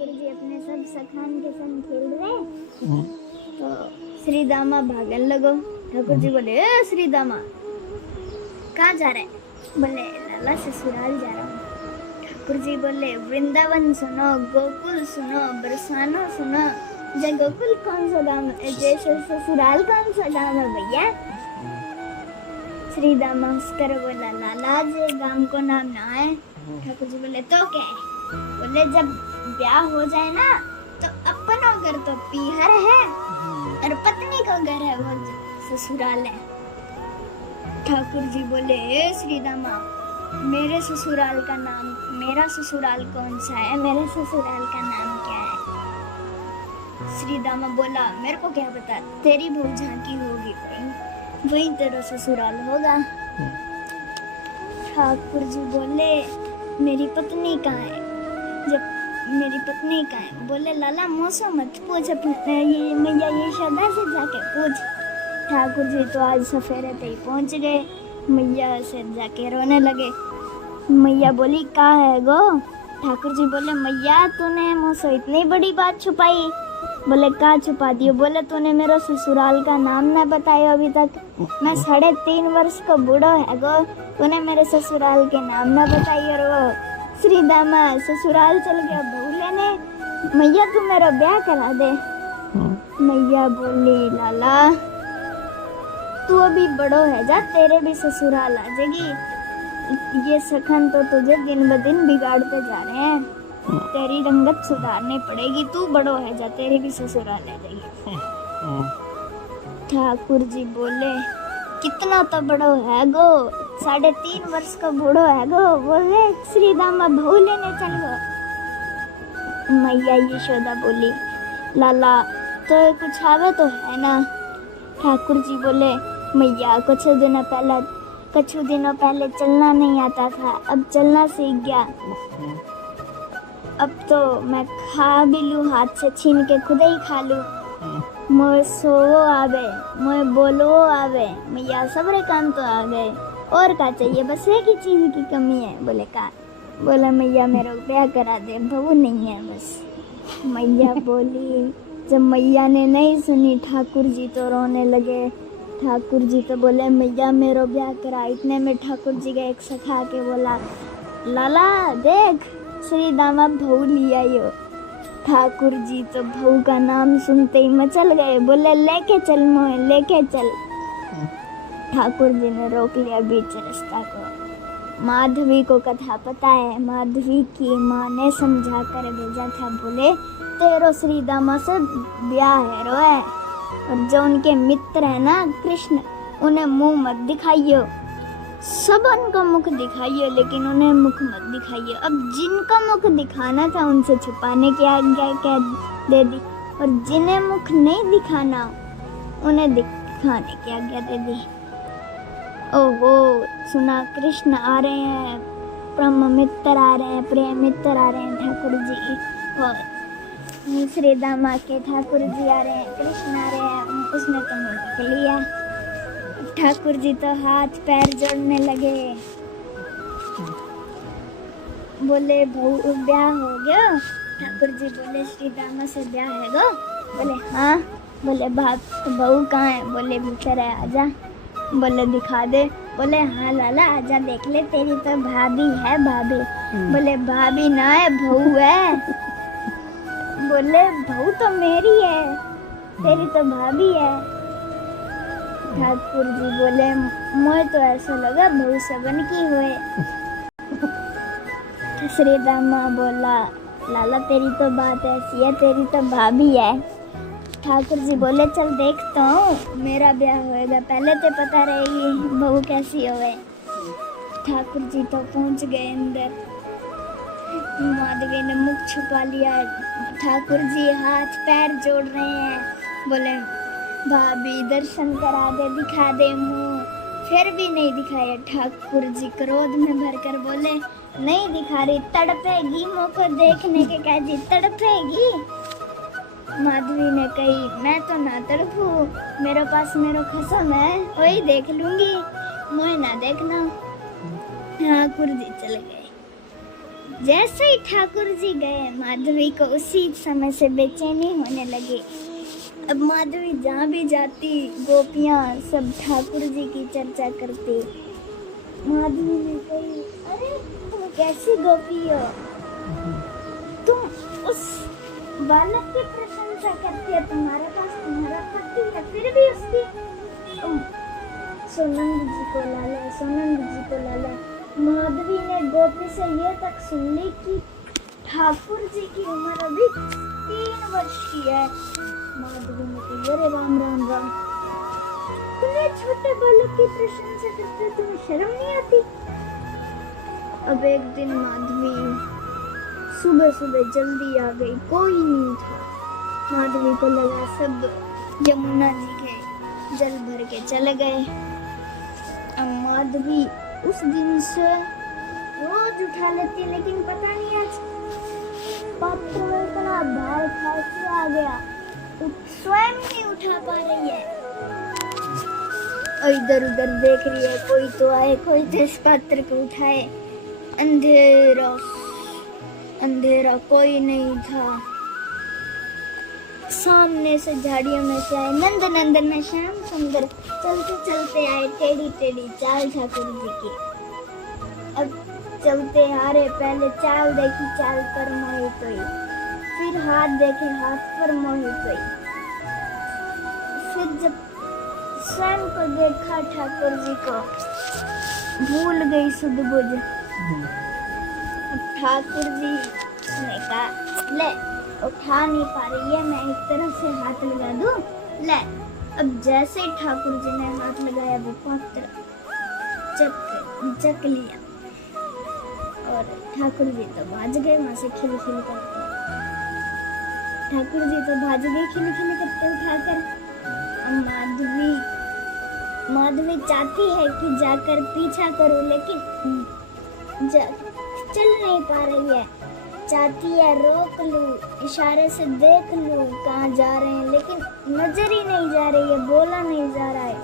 ठाकुर जी अपने सब सखान के संग खेल रहे तो श्री दामा भागने लगो। ठाकुर जी बोले, ए श्री दामा कहाँ जा रहे? बोले, लाला ससुराल जा रहा हूँ। ठाकुर जी बोले, वृंदावन सुनो, गोकुल सुनो, बरसाना सुनो, जय गोकुल कौन सा गाँव है, जैसे ससुराल कौन सा गाँव है भैया? श्री दामा हंसकर बोला, लाला जी गाँव को नाम ना है। ठाकुर जी बोले, तो क्या है? बोले, जब ब्याह हो जाए ना तो अपना घर तो पीहर है और पत्नी का घर है वो ससुराल है। ठाकुर जी बोले, ए श्री दामा मेरे ससुराल का नाम, मेरा ससुराल कौन सा है, मेरे ससुराल का नाम क्या है? श्री दामा बोला, मेरे को क्या पता, तेरी बहू झांकी होगी वही तेरा ससुराल होगा। ठाकुर जी बोले, मेरी पत्नी कहाँ है? जब मेरी पत्नी कहाँ है? बोले, लाला मौसम मत पूछ, ये मैया यशोदा से जाके पूछ। ठाकुर जी तो आज सफेरे पे ही पहुंच गए। मैया से जाके रोने लगे। मैया बोली, कहाँ है गो? ठाकुर जी बोले, मैया तूने मुझसे इतनी बड़ी बात छुपाई। बोले, कहाँ छुपा दियो? बोले, तूने मेरा ससुराल का नाम ना बताया अभी तक। मैं 3.5 वर्ष का बूढ़ा है गो, तूने मेरे ससुराल के नाम ना बताई। और वो श्री दामा ससुराल चल गया बहू लेने। मैया तू मेरा ब्याह करा दे। मैया बोली, लाला तू अभी बड़ो है जा, तेरे भी ससुराल आ जाएगी। ये सखन तो तुझे दिन ब दिन बिगाड़ते जा रहे हैं, तेरी रंगत सुधारनी पड़ेगी। तू बड़ो है जा, तेरे भी ससुराल आ जाएगी। ठाकुर जी बोले, कितना तो बड़ो है गो, 3.5 वर्ष का बूढ़ो है गो। बोले, श्री दामा बहू लेने चल गो। मैया यशोदा बोली, लाला तो कुछ आवे तो है ना? ठाकुर जी बोले, मैया कुछ दिनों पहले चलना नहीं आता था, अब चलना सीख गया। अब तो मैं खा भी लूँ, हाथ से छीन के खुद ही खा लूँ। मोए सोवो आवे, मोए बोलवो आवे, मैया सबरे काम तो आ गए, और क्या चाहिए? बस एक ही चीज की कमी है। बोले, का? बोला, मैया मेरा ब्याह करा दे, बहू नहीं है बस। मैया बोली। जब मैया ने नहीं सुनी, ठाकुर जी तो रोने लगे। ठाकुर जी तो बोले, मैया मेरा ब्याह करा। इतने में ठाकुर जी का एक सखा के बोला, लाला देख श्री दामा बहू लिया यो। ठाकुर जी तो बहू का नाम सुनते ही मचल गए। बोले, लेके चल मोए, लेके चल। ठाकुर जी ने रोक लिया बीच रास्ता को। माधवी को कथा पता है, माधवी की माँ ने समझा कर भेजा था। बोले, तेरो श्री दामा से ब्याह है रोए, और जो उनके मित्र है ना कृष्ण, उन्हें मुंह मत दिखाइयो। सब उनका मुख दिखाइए, लेकिन उन्हें मुख मत दिखाइए। अब जिनका मुख दिखाना था उनसे छुपाने की आज्ञा क्या दे दी, और जिन्हें मुख नहीं दिखाना उन्हें दिखाने की आज्ञा दे दी। ओहो, सुना कृष्ण आ रहे हैं, ब्रह्म मित्र आ रहे हैं, प्रिय मित्र आ रहे हैं ठाकुर जी, और श्री दामा के ठाकुर जी आ रहे हैं, कृष्ण आ रहे हैं। उसने तो मुँह ढक लिया। ठाकुर जी तो हाथ पैर जोड़ने लगे। बोले, बहू ब्याह हो गया? ठाकुर जी बोले, श्री दामा से ब्याह है गो? बोले, हाँ। बोले, बहू कहाँ है? बोले, भीतर है, आजा। बोले, दिखा दे। बोले, हाँ लाला आजा, देख ले, तेरी तो भाभी है, भाभी। बोले, भाभी ना है, बहू है। बोले, बहू तो मेरी है, तेरी तो भाभी है। ठाकुर जी बोले, मुझे तो ऐसा लगा बहू सगन की हुए। श्री दामा बोला, लाला तेरी तो बात ऐसी है, तेरी तो भाभी है। ठाकुर जी बोले, चल देखता हूँ, मेरा ब्याह होएगा, पहले तो पता रहेगी बहू कैसी होए। ठाकुर जी तो पहुँच गए अंदर। माधवी ने मुख छुपा लिया। ठाकुर जी हाथ पैर जोड़ रहे हैं। बोले, भाभी दर्शन करा दे, दिखा दे मुँह। फिर भी नहीं दिखाया। ठाकुर जी क्रोध में भरकर बोले, नहीं दिखा रही, तड़पेगी, मुँह को देखने के कह जी, तड़पेगी। माधवी ने कही, मैं तो ना तड़पू, मेरे पास मेरा खसम है, वही देख लूंगी, मुझे ना देखना। ठाकुर जी चले गए। जैसे ही ठाकुर जी गए माधवी को उसी समय से बेचैनी होने लगी। अब माधवी जहाँ भी जाती गोपियाँ सब ठाकुर जी की चर्चा करती। माधवी ने कही, अरे तुम कैसी गोपी हो, तुम उस बालक की प्रशंसा करती हो, तुम्हारे पास तुम्हारा पति है फिर भी उसकी सोनंद जी को लाला, सोनंद जी को लाला। माधवी ने गोपी से ये तक सुन ली कि ठाकुर जी की उम्र अभी 3 वर्ष की है। माधवी ने कहा, अरे राम राम राम, तुम्हें छोटे बालक की प्रशंसा करते हो, तुम्हें शर्म नहीं आती। अब एक दिन माधवी सुबह सुबह जल्दी आ गई, कोई नहीं था। माधवी को लगा सब यमुना जी के जल भर के चले गए। अब माधवी उस दिन से रोज उठा लेती, लेकिन पता नहीं आज पात्र में इतना भार खासी आ गया, स्वयं नहीं उठा पा रही है। इधर उधर देख रही है, कोई तो आए, कोई तो इस पात्र को उठाए। अंधेरा अंधेरा, कोई नहीं था। सामने से झाड़ियों में से आए नंद नंदन में श्याम सुंदर, चलते चलते आए टेढ़ी टेढ़ी चाल ठाकुर जी की। अब चलते आ रहे, पहले चाल देखी, चाल पर मोहित हुई, फिर हाथ देखे, हाथ पर मोहित हुई, फिर जब स्वयं को देखा ठाकुर जी को, भूल गई सुध बुझ। अब ठाकुर जी ने कहा, ले उठा नहीं पा रही है, मैं एक तरफ से हाथ लगा दूं, ले। अब जैसे ही ठाकुर जी ने हाथ लगाया वो पात्र जक लिया और ठाकुर जी तो भाज गए वहां से खिल खिल करते। ठाकुर जी तो भाज गए खिल खिल करते उठाकर। माधवी चाहती है कि जाकर पीछा करूं, लेकिन चल नहीं पा रही है। चाहती है रोक लूं, इशारे से देख लूं कहाँ जा रहे हैं, लेकिन नजर ही नहीं जा रही है, बोला नहीं जा रहा है।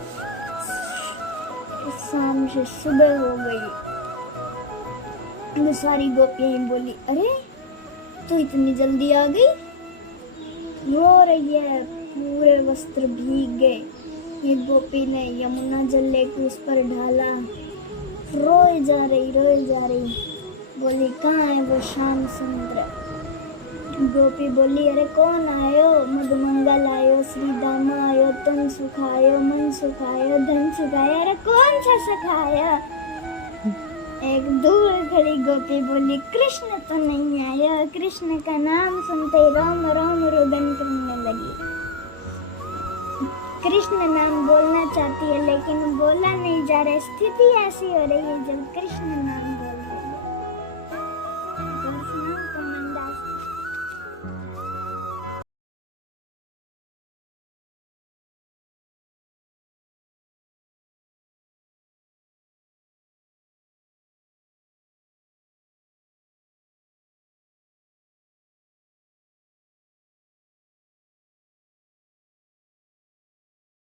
शाम से सुबह हो गई। वो सारी गोपियां बोली, अरे तो इतनी जल्दी आ गई। रो रही है, पूरे वस्त्र भीग गए। एक गोपी ने यमुना जल लेकर उस पर ढाला, रोए जा रही। बोली, कहाँ है वो श्याम सुंदर। गोपी बोली, अरे कौन आयो, मधुमंगल आयो, श्री दामा आयो, तन सुखायो, मन सुखायो, धन सुखायो, अरे कौन सा सखाया। एक दूर खड़ी गोपी बोली, कृष्ण तो नहीं आया। कृष्ण का नाम सुनते रोम रोम रुदन करने लगी। कृष्ण नाम बोलना चाहती है, लेकिन बोला नहीं जा रहा। स्थिति ऐसी हो रही है जब कृष्ण नाम